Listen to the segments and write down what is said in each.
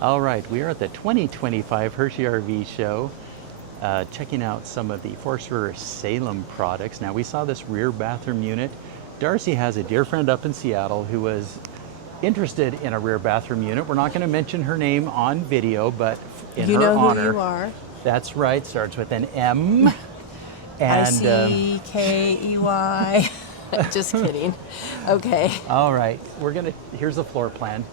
All right, we are at the 2025 Hershey RV Show, checking out some of the Forest River Salem products. Now, we saw this rear bathroom unit. Darcy has a dear friend up in Seattle who was interested in a rear bathroom unit. We're not going to mention her name on video, but in her honor. You know who you are. That's right, starts with an M. And I-C-K-E-Y. Just kidding. Okay. All right, here's the floor plan.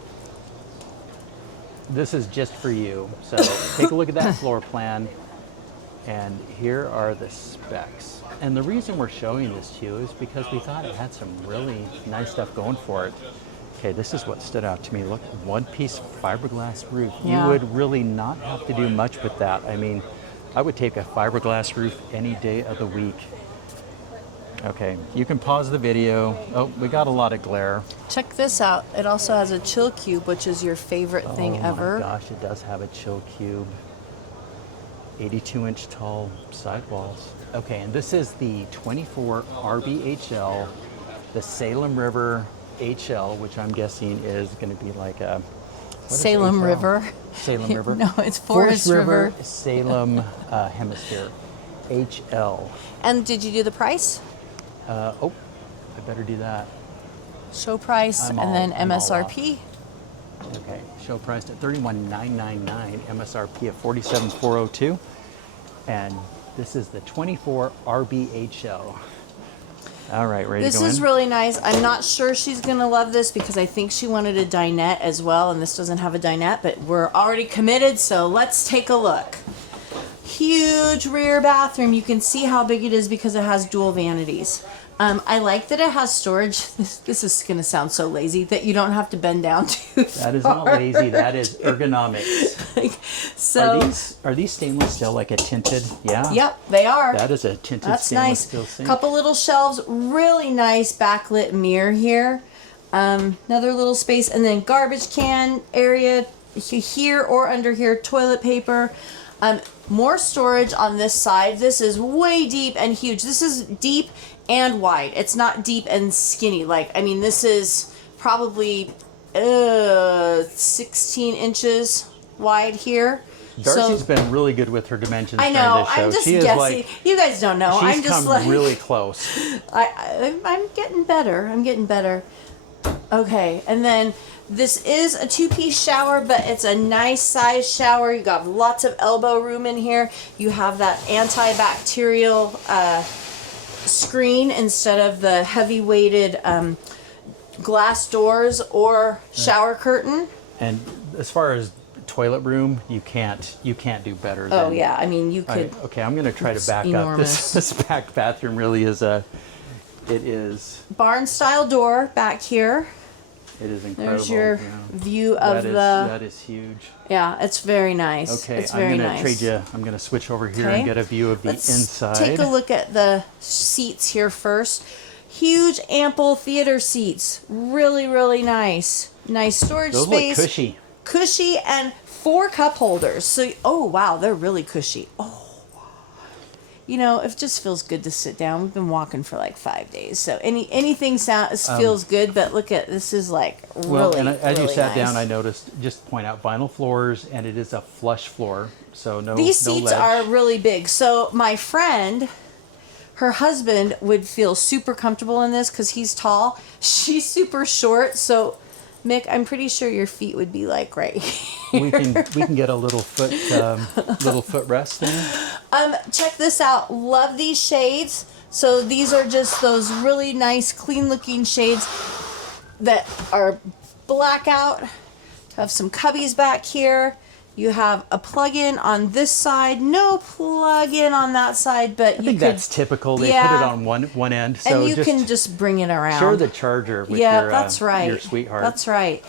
This is just for you. So take a look at that floor plan. And here are the specs. And the reason we're showing this to you is because we thought it had some really nice stuff going for it. Okay, this is what stood out to me. Look, one-piece fiberglass roof. Yeah. You would really not have to do much with that. I mean, I would take a fiberglass roof any day of the week. Okay, you can pause the video. Oh, we got a lot of glare. Check this out. It also has a chill cube, which is your favorite thing ever. Oh my gosh, it does have a chill cube. 82-inch tall sidewalls. Okay, and this is the 24RBHL, the Salem River HL, which I'm guessing is going to be like a... Salem River. Salem River? No, it's Forest River. Salem Hemisphere HL. And did you do the price? I better do that. Show price and then MSRP. Okay, show priced at $31,999, MSRP of $47,402, and this is the 24 RBHL. All right, ready to go in? This is really nice. I'm not sure she's gonna love this because I think she wanted a dinette as well, and this doesn't have a dinette, but we're already committed, so let's take a look. Huge rear bathroom. You can see how big it is because it has dual vanities. I like that it has storage. This is going to sound so lazy that you don't have to bend down too far. That is not lazy. That is ergonomics. So are these stainless steel, like a tinted? Yeah. Yep, they are. That is a tinted That's stainless nice. steel sink. Couple little shelves. Really nice backlit mirror here. Another little space, and then garbage can area here or under here. Toilet paper. More storage on this side. This is way deep and huge. This is deep and wide. It's not deep and skinny. I mean, this is probably 16 inches wide here. Darcy's been really good with her dimensions. I know. This show. I'm just she guessing. You guys don't know. She's I'm just come really close. I'm getting better. I'm getting better. Okay, and then this is a two-piece shower, but it's a nice size shower. You got lots of elbow room in here. You have that antibacterial screen instead of the heavy-weighted glass doors or shower curtain. And as far as toilet room, you can't do better. Oh yeah, I mean you could. Okay, I'm going to try to back enormous. up. This back bathroom really is it is barn-style door back here. It is incredible. There's your view of that is huge. Yeah, it's very nice. Okay, it's very nice. I'm going to switch over here and get a view of the inside. Take a look at the seats here first. Huge, ample theater seats. Really, really nice. Nice storage space. Those look cushy. Cushy, and 4 cup holders. So, oh wow, they're really cushy. Oh. You know, it just feels good to sit down. We've been walking for like 5 days, so anything feels good. But look at this is like really. Well, and as you sat nice. down, I noticed. Just point out vinyl floors, and it is a flush floor, so These seats ledge. are really big. So my friend, her husband would feel super comfortable in this because he's tall. She's super short, so. Mick, I'm pretty sure your feet would be like right here. We can get a little foot rest in. Check this out. Love these shades. So these are just those really nice, clean-looking shades that are blackout. Have some cubbies back here. You have a plug-in on this side, no plug-in on that side, but I think that's typical. They put it on one end, so and you can just bring it around. Share the charger with that's right. your sweetheart. That's right.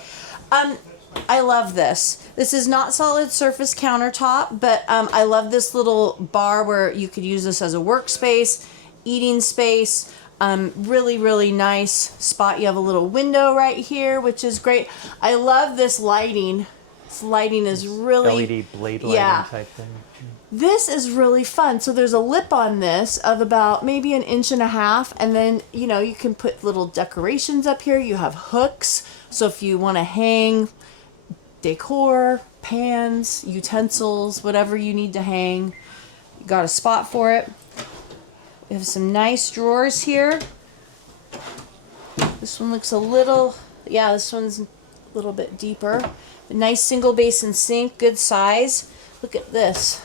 I love this. This is not solid surface countertop, but I love this little bar where you could use this as a workspace, eating space. Really, really nice spot. You have a little window right here, which is great. I love this lighting. This lighting is really LED blade lighting type thing. This is really fun. So there's a lip on this of about maybe 1.5 inches, and then you can put little decorations up here. You have hooks, so if you want to hang decor, pans, utensils, whatever you need to hang. You got a spot for it. We have some nice drawers here. This one looks a little, yeah, this one's a little bit deeper. A nice single basin sink, good size. Look at this.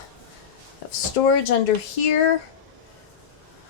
Have storage under here.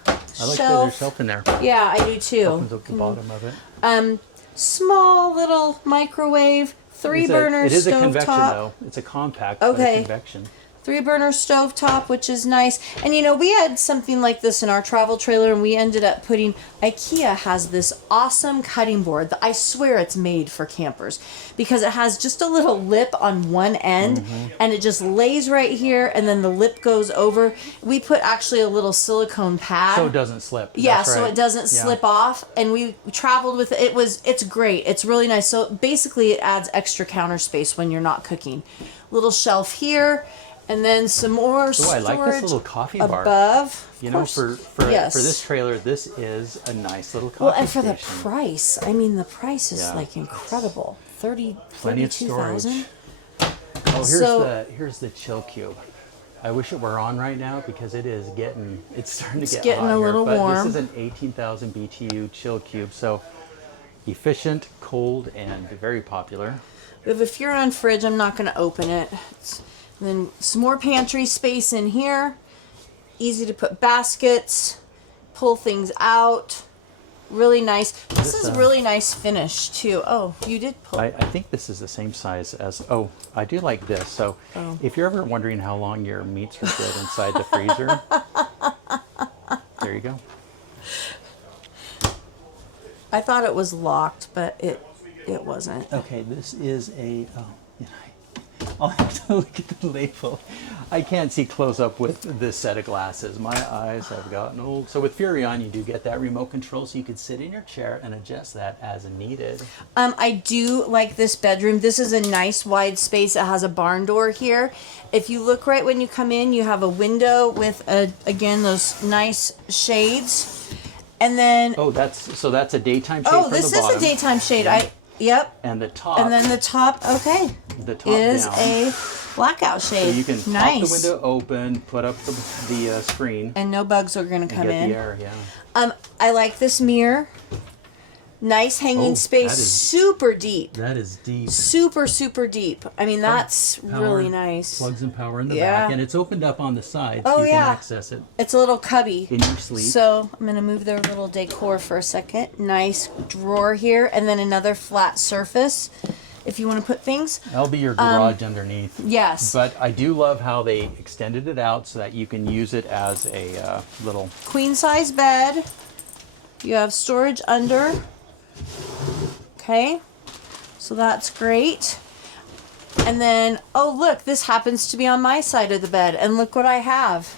I like that there's shelf in there. Yeah, I do too. Opens up the bottom of it. Small little microwave, 3-burner It is a stove convection top. though. It's a compact, but a convection. 3-burner stove top, which is nice. And you know, we had something like this in our travel trailer, and we ended up putting, IKEA has this awesome cutting board that I swear it's made for campers, because it has just a little lip on one end, and it just lays right here, and then the lip goes over. We put actually a little silicone pad. So it doesn't slip. Yeah, That's so right. it doesn't slip off, and we traveled with it. It's great. It's really nice. So basically it adds extra counter space when you're not cooking. Little shelf here. And then some more storage. I like this little coffee bar above. You know, for this trailer, this is a nice little coffee Well, and for station. the price, I mean, the price is like incredible. Plenty of storage. 32,000. Oh, here's the chill cube. I wish it were on right now because it's starting to get hot a little here, warm. But this is an 18,000 BTU chill cube, so efficient, cold, and very popular. We have a Furrion fridge. I'm not going to open it. And then some more pantry space in here. Easy to put baskets, pull things out. Really nice. This is really nice finish too. Oh, you did pull. I think this is the same size as, I do like this. So if you're ever wondering how long your meats are good inside the freezer, there you go. I thought it was locked, but it wasn't. Okay, this is I'll have to look at the label. I can't see close up with this set of glasses. My eyes have gotten old. So with Furrion, you do get that remote control, so you can sit in your chair and adjust that as needed. I do like this bedroom. This is a nice wide space. It has a barn door here. If you look right when you come in, you have a window with again those nice shades. And then that's a daytime shade. Oh, from this the is bottom. a daytime shade. Yep. And the top. And then the top, okay. The top is down. a blackout shade. So you can nice. pop the window open, put up the screen, and no bugs are going to come in. Get the air, yeah. I like this mirror. Nice hanging space, super deep. That is deep. Super, super deep. I mean, that's really nice. Plugs and power in the back, and it's opened up on the side, so you can access it. It's a little cubby. In your sleep. So I'm going to move their little decor for a second. Nice drawer here, and then another flat surface if you want to put things. That'll be your garage underneath. Yes. But I do love how they extended it out so that you can use it as a little... Queen size bed. You have storage under. Okay, so that's great. And then, oh look, this happens to be on my side of the bed, and look what I have.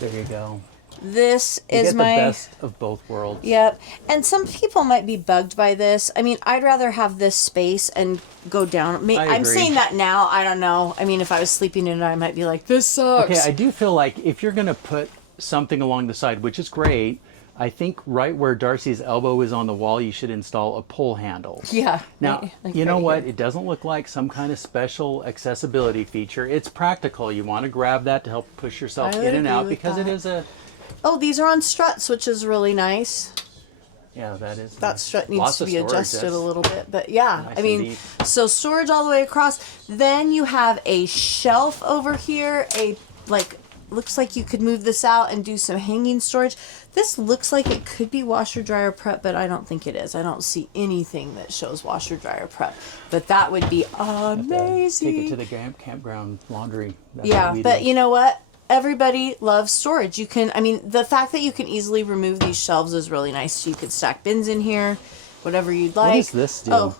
There you go. This you is get my the best of both worlds. Yep. And some people might be bugged by this. I mean, I'd rather have this space and go down. I'm saying that now. I don't know. I mean, if I was sleeping in it, I might be like, this sucks. Okay, I do feel like if you're going to put something along the side, which is great, I think right where Darcy's elbow is on the wall, you should install a pull handle. Yeah. Now, like you know right what? here. It doesn't look like some kind of special accessibility feature. It's practical. You want to grab that to help push yourself in and out because it is a... Oh, these are on struts, which is really nice. Yeah, that is. That nice. strut needs Lots to of be storage, adjusted a little bit, but yeah, nice I mean, so storage all the way across. Then you have a shelf over here, looks like you could move this out and do some hanging storage. This looks like it could be washer dryer prep, but I don't think it is. I don't see anything that shows washer dryer prep, but that would be amazing. Take it to the campground laundry. That's yeah, but you know what? Everybody loves storage. You can, I mean, the fact that you can easily remove these shelves is really nice. So you could stack bins in here, whatever you'd like. What does this do? Oh,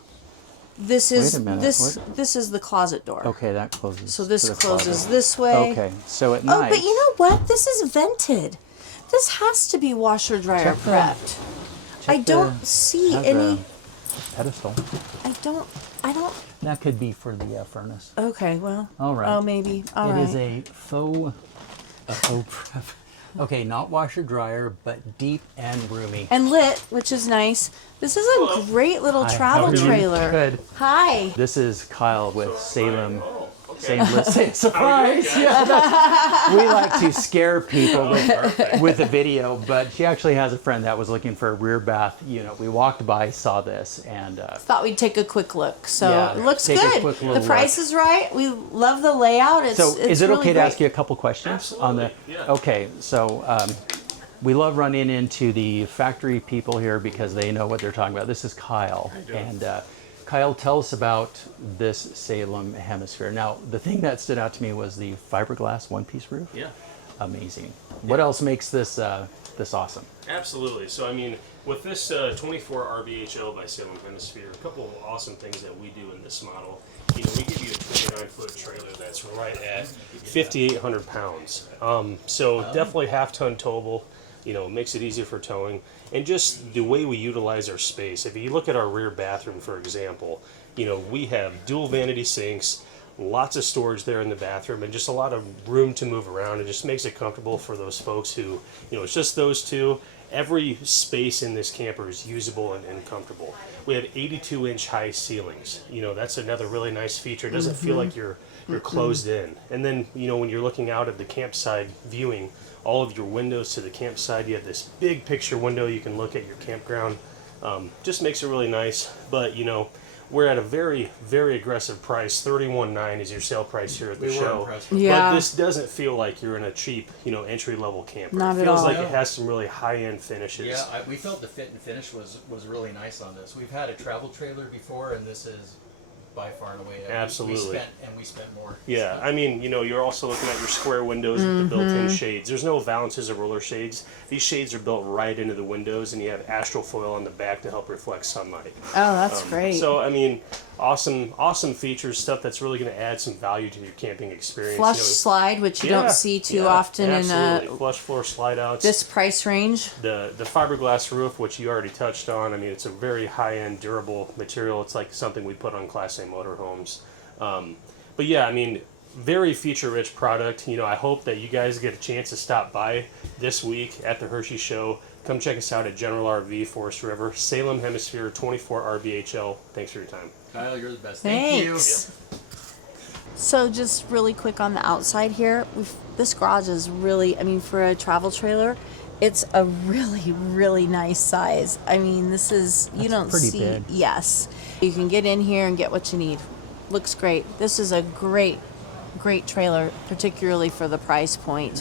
this is Wait a minute, this is the closet door. Okay, that closes. So this to the closes closet. this way. Okay, so at night. Oh, but you know what? This is vented. This has to be washer dryer prepped. I don't see any pedestal. I don't. That could be for the furnace. Okay, well. All right. Oh, maybe. All right. It is a faux prep. Okay, not washer dryer, but deep and roomy. And lit, which is nice. This is a great little travel trailer. Good. Hi. This is Kyle with Salem say surprise. Yeah, we like to scare people with a video, but she actually has a friend that was looking for a rear bath unit. We walked by, saw this, and thought we'd take a quick look. So yeah, it looks take a good. quick The little price look. is right. We love the layout. It's, So is it really okay to great. ask you a couple questions? Absolutely, On the, yeah. Okay, so we love running into the factory people here because they know what they're talking about. This is Kyle. And Kyle, tell us about this Salem Hemisphere. Now, the thing that stood out to me was the fiberglass one-piece roof. Yeah. Amazing. What else makes this this awesome? Absolutely. So, I mean, with this 24RBHL by Salem Hemisphere, a couple of awesome things that we do in this model. You know, we give you a 29-foot trailer that's right at 5,800 pounds. So definitely half-ton towable. You know, makes it easier for towing. And just the way we utilize our space. If you look at our rear bathroom, for example, you know, we have dual vanity sinks, lots of storage there in the bathroom, and just a lot of room to move around. It just makes it comfortable for those folks who, you know, it's just those two. Every space in this camper is usable and comfortable. We have 82-inch high ceilings. You know, that's another really nice feature. It doesn't feel like you're closed in. And then, you know, when you're looking out at the campsite viewing, all of your windows to the campsite, you have this big picture window you can look at your campground. Just makes it really nice. But, you know, we're at a very, very aggressive price. $31,900 is your sale price here at the show. Yeah. But this doesn't feel like you're in a cheap, you know, entry-level camper. Not it at feels all. like No. it has some really high-end finishes. Yeah, we felt the fit and finish was really nice on this. We've had a travel trailer before, and this is by far and away. Absolutely. We spent more. Yeah, I mean, you know, you're also looking at your square windows with the built-in shades. There's no valances or roller shades. These shades are built right into the windows, and you have astral foil on the back to help reflect sunlight. Oh, that's great. So, I mean, awesome features, stuff that's really going to add some value to your camping experience. Flush you know, slide, which you don't see too often absolutely. in Flush floor slide outs. this price range. The fiberglass roof, which you already touched on, I mean, it's a very high-end, durable material. It's like something we put on Class A motorhomes. But yeah, I mean, very feature-rich product. You know, I hope that you guys get a chance to stop by this week at the Hershey Show. Come check us out at General RV, Forest River, Salem Hemisphere 24RBHL. Thanks for your time. Kyle, you're the best. Thanks. So just really quick on the outside here, this garage is really, I mean, for a travel trailer, it's a really, really nice size. I mean, this is, you don't pretty see, big. yes. You can get in here and get what you need. Looks great. This is a great trailer, particularly for the price point.